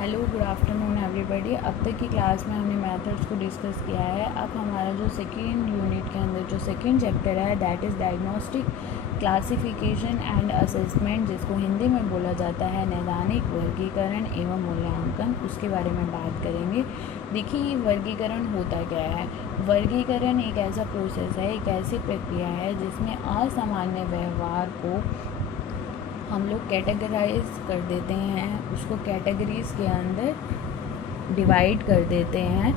Hello good afternoon everybody. अब तक की क्लास में हमने मेथड्स को डिस्कस किया है। अब हमारा जो सेकेंड यूनिट के अंदर जो सेकेंड चैप्टर है that is diagnostic classification and assessment, जिसको हिंदी में बोला जाता है नैदानिक वर्गीकरण एवं मूल्यांकन, उसके बारे में बात करेंगे। देखिए वर्गीकरण होता क्या है। वर्गीकरण एक ऐसा प्रोसेस है, एक ऐसी प्रक्रिया है जिसमें असामान्य व्यवहार को हम लोग कैटेगराइज कर देते हैं, उसको कैटेगरीज के अंदर डिवाइड कर देते हैं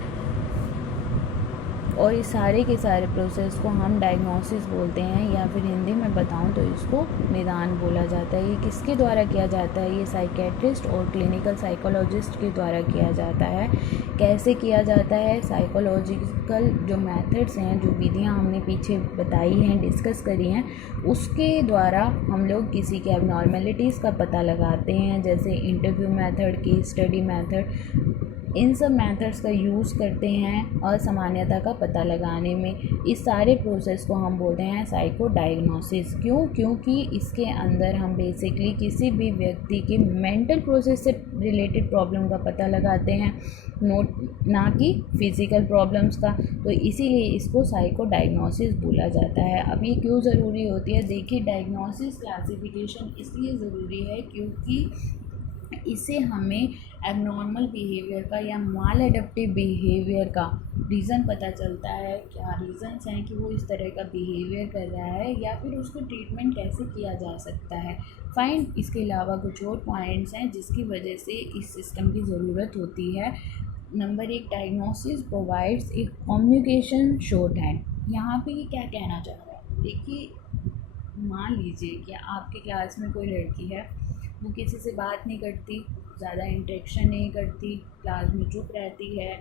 और इस सारे के सारे प्रोसेस को हम डायग्नोसिस बोलते हैं, या फिर हिंदी में बताऊं तो इसको निदान बोला जाता है। ये किसके द्वारा किया जाता है? ये साइकेट्रिस्ट और क्लिनिकल साइकोलॉजिस्ट के द्वारा किया जाता है। कैसे किया जाता है? साइकोलॉजिकल जो मेथड्स हैं, जो विधियां हमने पीछे बताई हैं, डिस्कस करी हैं, उसके द्वारा हम लोग किसी के एबनॉर्मेलिटीज़ का पता लगाते हैं, जैसे interview method, case study method. इन सब मेथड्स का यूज़ करते हैं असामान्यता का पता लगाने में। इस सारे प्रोसेस को हम बोलते हैं साइको डायग्नोसिस। क्यों? क्योंकि इसके अंदर हम बेसिकली किसी भी व्यक्ति के मेंटल प्रोसेस से रिलेटेड प्रॉब्लम का पता लगाते हैं, ना कि फिज़िकल प्रॉब्लम्स का। तो इसीलिए इसको साइको डायग्नोसिस बोला जाता है। अब ये क्यों ज़रूरी होती है? देखिए, डायग्नोसिस क्लासिफिकेशन इसलिए ज़रूरी है क्योंकि इससे हमें एबनॉर्मल बिहेवियर का या माल एडप्टिव बिहेवियर का रीज़न पता चलता है। क्या रीज़न्स हैं कि वो इस तरह का बिहेवियर कर रहा है, या फिर उसको ट्रीटमेंट कैसे किया जा सकता है। फाइन, इसके अलावा कुछ और पॉइंट्स हैं जिसकी वजह से इस सिस्टम की ज़रूरत होती है। नंबर 1, डायग्नोसिस प्रोवाइड्स एक कम्युनिकेशन शॉर्ट हैंड। यहाँ पे ये क्या कहना चाह रहा है? देखिए, मान लीजिए कि आपकी क्लास में कोई लड़की है, वो किसी से बात नहीं करती, ज़्यादा इंटरेक्शन नहीं करती, क्लास में चुप रहती है,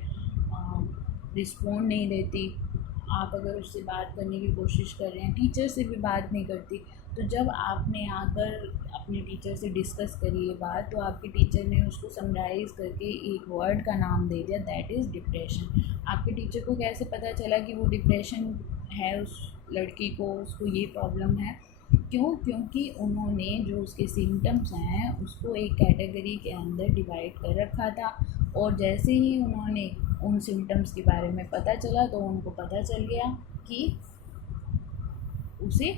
रिस्पॉन्ड नहीं देती। आप अगर उससे बात करने की कोशिश कर रहे हैं, टीचर से भी बात नहीं करती, तो जब आपने आकर अपने टीचर से डिस्कस करी ये बात, तो आपके टीचर ने उसको समराइज़ करके एक वर्ड का नाम दे दिया, दैट इज़ डिप्रेशन। आपके टीचर को कैसे पता चला कि वो डिप्रेशन है? उस लड़की को, उसको ये प्रॉब्लम है। क्यों? क्योंकि उन्होंने जो उसके सिम्टम्स हैं उसको एक कैटेगरी के अंदर डिवाइड कर रखा था, और जैसे ही उन्होंने उन सिम्टम्स के बारे में पता चला तो उनको पता चल गया कि उसे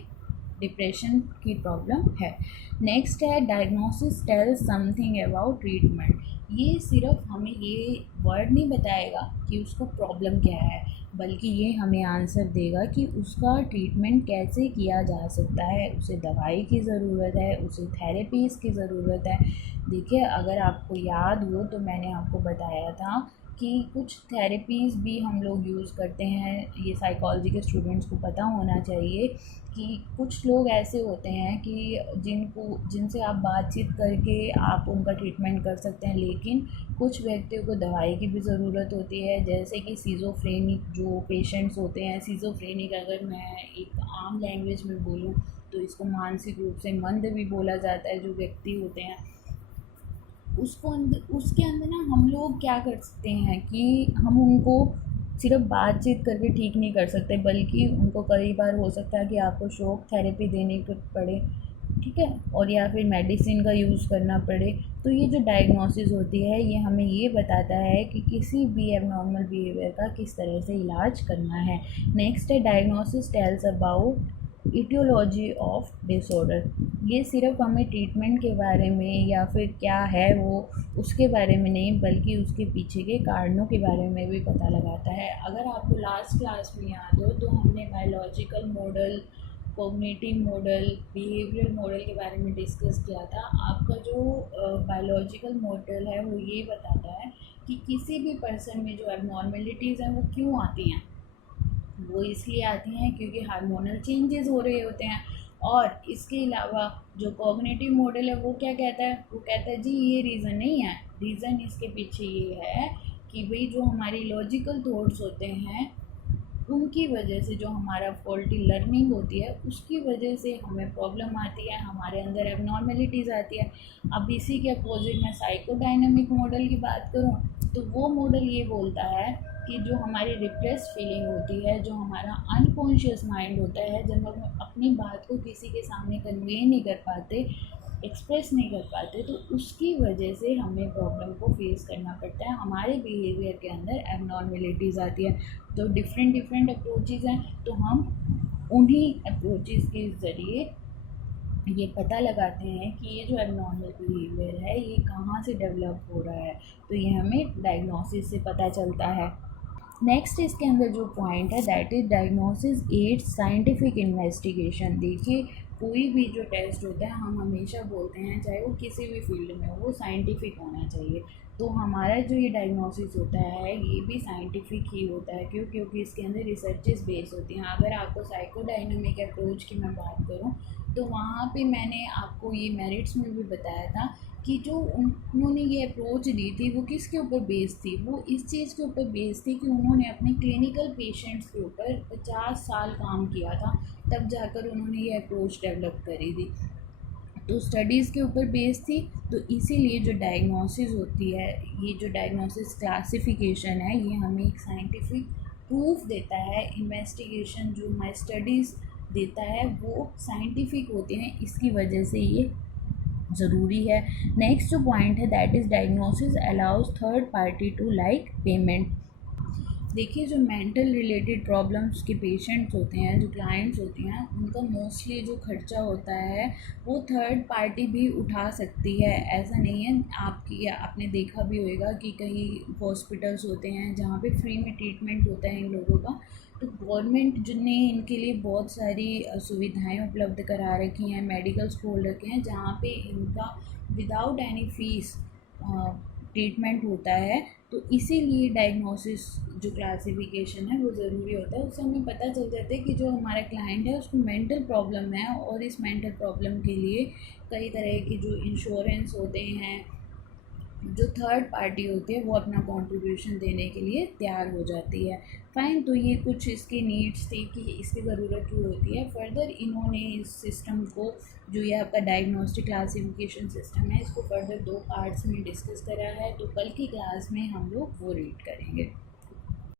डिप्रेशन की प्रॉब्लम है। नेक्स्ट है diagnosis tells something about treatment. ये सिर्फ हमें ये वर्ड नहीं बताएगा कि उसको प्रॉब्लम क्या है, बल्कि ये हमें आंसर देगा कि उसका ट्रीटमेंट कैसे किया जा सकता है। उसे दवाई की ज़रूरत है, उसे थेरेपीज़ की ज़रूरत है। देखिए, अगर आपको याद हो तो मैंने आपको बताया था कि कुछ थेरेपीज़ भी हम लोग यूज़ करते हैं। ये साइकोलॉजी के स्टूडेंट्स को पता होना चाहिए कि कुछ लोग ऐसे होते हैं कि जिनसे आप बातचीत करके आप उनका ट्रीटमेंट कर सकते हैं, लेकिन कुछ व्यक्तियों को दवाई की भी ज़रूरत होती है, जैसे कि सिज़ोफ्रेनिक जो पेशेंट्स होते हैं। सिज़ोफ्रेनिक अगर मैं एक आम लैंग्वेज में बोलूँ तो इसको मानसिक रूप से मंद भी बोला जाता है। जो व्यक्ति होते हैं उसके अंदर ना हम लोग क्या कर सकते हैं कि हम उनको सिर्फ बातचीत करके ठीक नहीं कर सकते, बल्कि उनको कई बार हो सकता है कि आपको शॉक थेरेपी देने को पड़े, ठीक है, और या फिर मेडिसिन का यूज़ करना पड़े। तो ये जो डायग्नोसिस होती है ये हमें ये बताता है कि किसी भी एबनॉर्मल बिहेवियर का किस तरह से इलाज करना है। नेक्स्ट है diagnosis tells about aetiology of disorder. ये सिर्फ हमें ट्रीटमेंट के बारे में या फिर क्या है वो उसके बारे में नहीं, बल्कि उसके पीछे के कारणों के बारे में भी पता लगाता है। अगर आपको लास्ट क्लास में याद हो तो हमने biological model, cognitive model, behaviour model के बारे में डिस्कस किया था। आपका जो बायोलॉजिकल मॉडल है वो ये बताता है कि किसी भी पर्सन में जो एबनॉर्मेलिटीज़ हैं वो क्यों आती हैं। वो इसलिए आती हैं क्योंकि हार्मोनल चेंजेस हो रहे होते हैं। और इसके अलावा जो कॉग्निटिव मॉडल है वो क्या कहता है? वो कहता है जी ये रीज़न नहीं है, रीज़न इसके पीछे ये है कि भाई जो हमारी लॉजिकल थॉट्स होते हैं उनकी वजह से जो हमारा फॉल्टी लर्निंग होती है उसकी वजह से हमें प्रॉब्लम आती है, हमारे अंदर एबनॉर्मेलिटीज़ आती है। अब इसी के अपोजिट मैं साइकोडायनामिक मॉडल की बात करूं तो वो मॉडल ये बोलता है कि जो हमारी रिप्रेस फीलिंग होती है, जो हमारा अनकॉन्शियस माइंड होता है, जब हम अपनी बात को किसी के सामने कन्वे नहीं कर पाते, एक्सप्रेस नहीं कर पाते, तो उसकी वजह से हमें प्रॉब्लम को फेस करना पड़ता है। हमारे बिहेवियर के अंदर एबनॉर्मेलिटीज़ आती है। तो डिफरेंट डिफरेंट अप्रोचेज़ हैं, तो हम उन्हीं अप्रोचेज़ के ज़रिए ये पता लगाते हैं कि ये जो एबनॉर्मल बिहेवियर है ये कहाँ से डेवलप हो रहा है। तो ये हमें डायग्नोसिस से पता चलता है। नेक्स्ट इसके अंदर जो पॉइंट है that is diagnosis aids scientific investigation. देखिए, कोई भी जो टेस्ट होता है हम हमेशा बोलते हैं, चाहे वो किसी भी फील्ड में हो, वो साइंटिफिक होना चाहिए। तो हमारा जो ये डायग्नोसिस होता है ये भी साइंटिफिक ही होता है, क्योंकि इसके अंदर रिसर्चेस बेस होती हैं। अगर आपको साइकोडायनामिक अप्रोच की मैं बात करूँ, तो वहाँ पे मैंने आपको ये मेरिट्स में भी बताया था कि जो उन्होंने ये अप्रोच दी थी वो किसके ऊपर बेस्ड थी। वो इस चीज़ के ऊपर बेस्ड थी कि उन्होंने अपने क्लिनिकल पेशेंट्स के ऊपर 50 साल काम किया था, तब जाकर उन्होंने ये अप्रोच डेवलप करी थी। तो स्टडीज़ के ऊपर बेस्ड थी। तो इसीलिए जो डायग्नोसिस होती है, ये जो डायग्नोसिस क्लासिफिकेशन है, ये हमें एक साइंटिफिक प्रूफ देता है। इन्वेस्टिगेशन जो हमारी स्टडीज़ देता है वो साइंटिफिक होते हैं, इसकी वजह से ये ज़रूरी है। नेक्स्ट जो पॉइंट है that is diagnosis allows third party to like payment. देखिए, जो मेंटल रिलेटेड प्रॉब्लम्स के पेशेंट्स होते हैं, जो क्लाइंट्स होते हैं, उनका मोस्टली जो खर्चा होता है वो थर्ड पार्टी भी उठा सकती है। ऐसा नहीं है, आपने देखा भी होगा कि कई हॉस्पिटल्स होते हैं जहाँ पे फ्री में ट्रीटमेंट होता है इन लोगों का। तो गवर्नमेंट ने इनके लिए बहुत सारी सुविधाएं उपलब्ध करा रखी हैं, मेडिकल्स खोल रखे हैं जहाँ पे इनका विदाउट एनी फीस ट्रीटमेंट होता है। तो इसीलिए डायग्नोसिस जो क्लासिफिकेशन है वो ज़रूरी होता है। उससे हमें पता चल जाता है कि जो हमारा क्लाइंट है उसको मेंटल प्रॉब्लम है, और इस मेंटल प्रॉब्लम के लिए कई तरह की जो इंश्योरेंस होते हैं, जो थर्ड पार्टी होती है, वो अपना कंट्रीब्यूशन देने के लिए तैयार हो जाती है। फ़ाइन, तो ये कुछ इसकी नीड्स थी कि इसकी ज़रूरत क्यों होती है। फर्दर इन्होंने इस सिस्टम को, जो ये आपका डायग्नोस्टिक क्लासिफिकेशन सिस्टम है, इसको फर्दर 2 पार्ट्स में डिस्कस करा है। तो कल की क्लास में हम लोग वो रीड करेंगे।